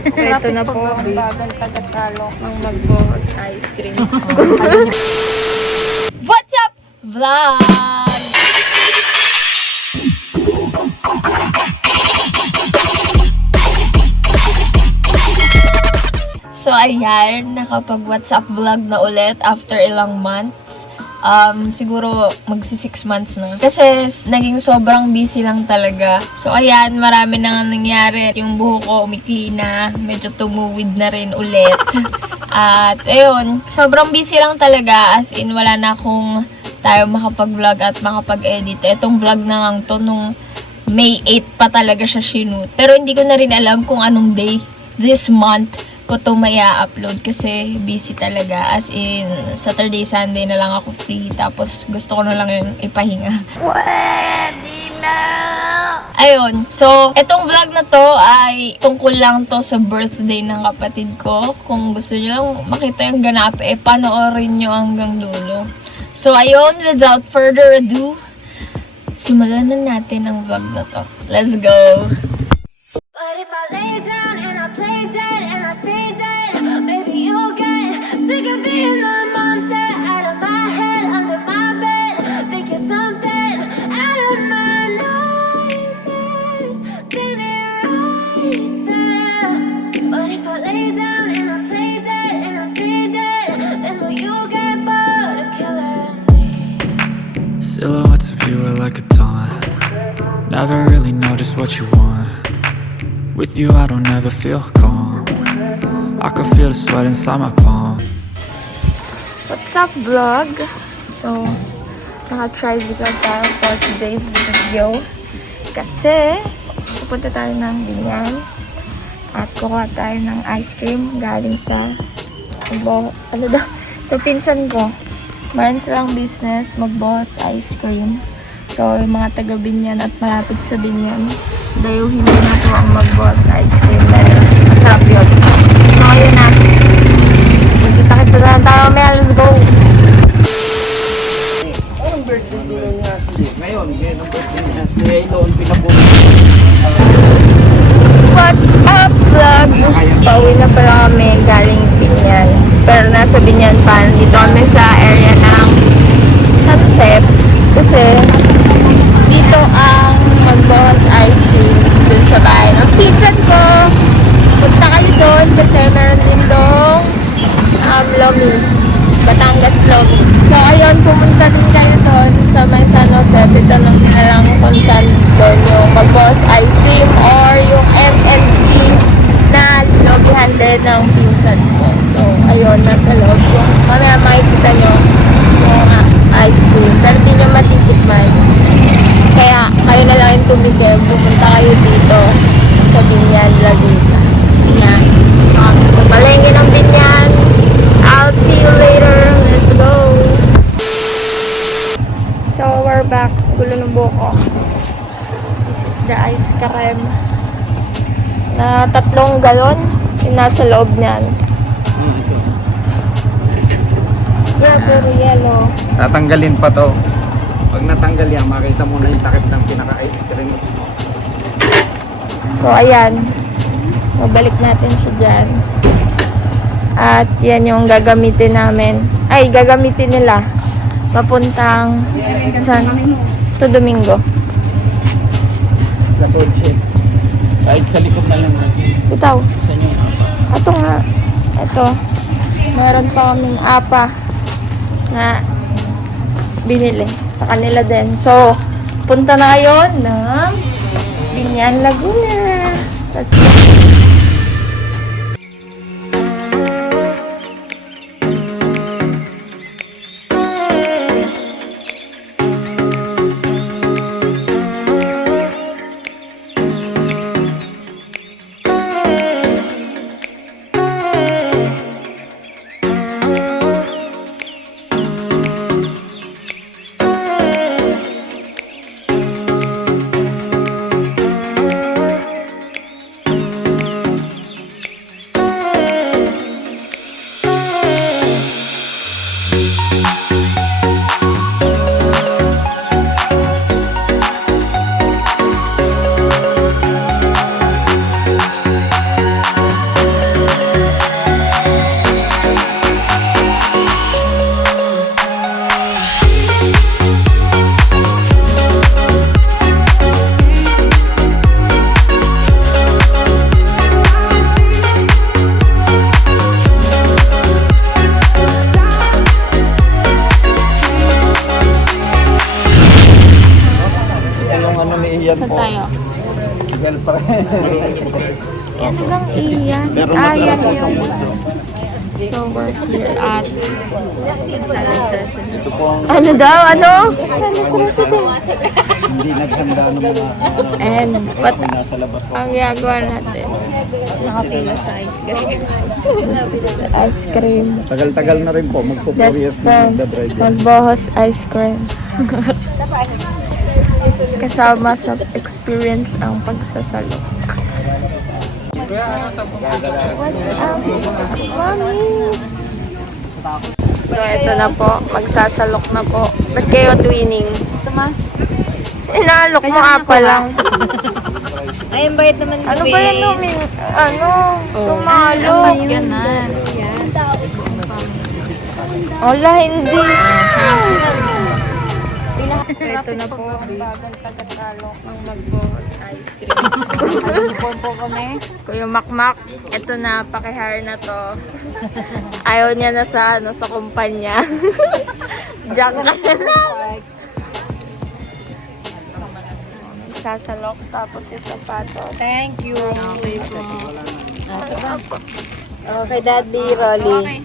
So, ito na po, bagang taga-salok. ang mag-boss ice cream. What's up, vlog? So, ayan, nakapag-WhatsApp vlog na ulit after ilang months. Siguro magsi 6 months na. Kasi naging sobrang busy lang talaga. So ayan, marami na nga nangyari. Yung buho ko umikli na, medyo tumuwid na rin ulit. At ayun, sobrang busy lang talaga. As in, wala na akong tayo makapag-vlog at makapag-edit. Etong vlog na lang to nung May 8 pa talaga siya shoot. Pero hindi ko na rin alam kung anong day this month ko to upload kasi busy talaga. As in, Saturday, Sunday na lang ako free. Tapos, gusto ko na lang yung ipahinga. Pwede na! Ayun. So, etong vlog na to ay tungkol lang to sa birthday ng kapatid ko. Kung gusto niyo lang makita yung ganap, panoorin nyo hanggang dulo. So, ayun. Without further ado, simulan na natin ang vlog na to. Let's go! But if I lay down and I play dead and I stay dead, maybe you'll get sick of being the monster out of my head, under my bed. Think you're something out of my nightmares, standing right there. But if I lay down and I play dead and I stay dead, then will you get bored of killing me? Silhouettes of you are like a taunt. Never really know just what you want. With you I don't ever feel calm. I can feel the sweat inside my palm. What's up, vlog? So, naka-tricycle tayo for today's video. Kasi, pupunta tayo ng Binyan. At kuha tayo ng ice cream galing sa sa pinsan ko. Meron silang business, mag-boss ice cream. So, yung mga taga Binyan at malapit sa Binyan, dayuhin mo na po ang mag-boss ice cream dahil masarap yun. So, ayun na. Magkita-kita na lang tayo. Let's go! Anong birthday din ni Ashley? Ngayon, ang birthday ni Ashley ay noon pinabuhay. What's up, vlog? Pauwi na pala kami galing Binyan. Pero nasa Binyan pa. Dito kami sa area ng Sunset. Kasi dito ang mag-boss ice cream dun sa bahay ng pinsan ko. Punta kayo doon kasi meron din doon Lomi. Batangas Lomi. So ayun, pumunta din kayo doon sa may San Jose. Dito lang nilalang kung saan doon yung mag-boss ice cream or yung MMT na lobihan din ng pinsan ko. So ayun, nasa loob ko. Mamaya makikita nyo yung ice cream. Pero di nyo matitikman. Kaya kayo na lang yung tumigil. Pupunta kayo dito sa Binyan, Laguna. Yan. Sa palengke ng Binyan. I'll see you later. Let's go. So, we're back. Gulo ng buko. This is the ice cream. Na 3 galon. Yung nasa loob niyan. Yeah, pero yellow. Tatanggalin pa to. Pag natanggal yan, makita mo na yung takip ng pinaka-ice cream. So, ayan. Mabalik natin siya dyan. At yan yung gagamitin namin. Ay, gagamitin nila. Papuntang sa Domingo. Sa kotse. Kahit sa likod na lang kasi. Itaw. Sa inyo. Ito nga. Ito. Meron pa kaming apa na binili sa kanila din. So, punta na kayo ng Binyan, Laguna. Let's go. Ano bang iyan? Pero Ah, masarap yan ang yung... kamuso. So, we're here at... Ito po ang Ano daw? Ano? Sarap. hindi naghanda ng mga And what kung nasa labas po. ang ginagawa natin? Nakapila sa ice cream. Ice cream. Tagal-tagal na rin po. That's Magpo-4 years na from nagda-drive yan. Magbohos Ice Cream. Kasama sa experience ang pagsasalo. Mami! So, ito na po. Magsasalok na po. Ba't kayo twinning? Inaalok mo pa lang. Ay, ang bayad naman Ano ba yan namin? Ano? Sumalo. Ganan. Wala, hindi. Ito na po ang bagong tagasalok ng Magbohos Ice Cream. po kami. Kuya Makmak, ito na, pakihire na to. Ayaw niya na sa, sa kumpanya. Jack ka na lang. Sasalok, tapos yung sapatos. Thank you. Okay, Daddy, Rolly.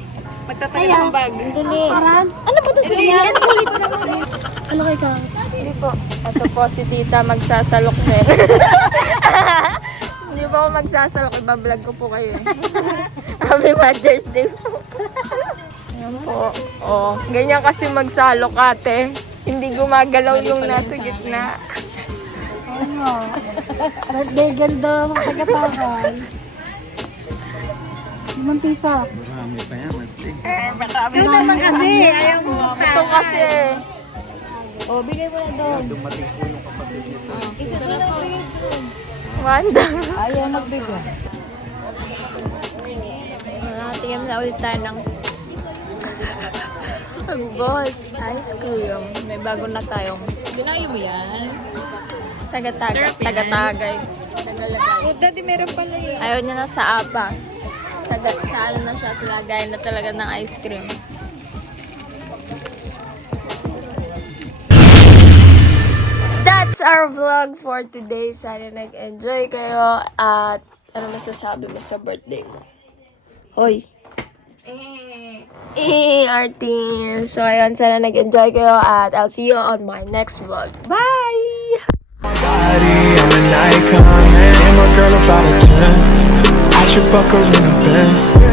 Magtatagal ng bag. Dali. Ano ba ito sa inyo? Kulit naman. Ano kay ka? Hindi po. Ito po si tita magsasalok din. Hindi po ako magsasalok. Iba-vlog ko po kayo. Happy Mother's Day po. Ayan po. Oh, ganyan kasi magsalok ate. Hindi gumagalaw yung nasa gitna. Birthday girl daw, magpagkatagal. 5 piso. Marami pa yan. Masti. Ikaw naman kasi, ayaw mo. Ito kasi. O, bigay mo na doon. Dumating po yung kapatid niyo. Ikaw na lang bigay doon. Wanda. Ayaw magbigay. Tingnan na ulit tayo ng Magbohos Ice Cream. May bago na tayong Ginayo mo yan? taga-taga. Syrup yan. Taga-tagay. Oh, daddy, meron pala yun. Ayaw niya na sa apa. Sa ano na siya, sa lagay na talaga ng ice cream. That's our vlog for today. Sana nag-enjoy kayo at ano masasabi mo sa birthday mo? Hoy! Artin! So ayun, sana nag-enjoy kayo at I'll see you on my next vlog. Bye! Body, I'm an icon, man. And my girl about a 10. I should fuck her in a Benz.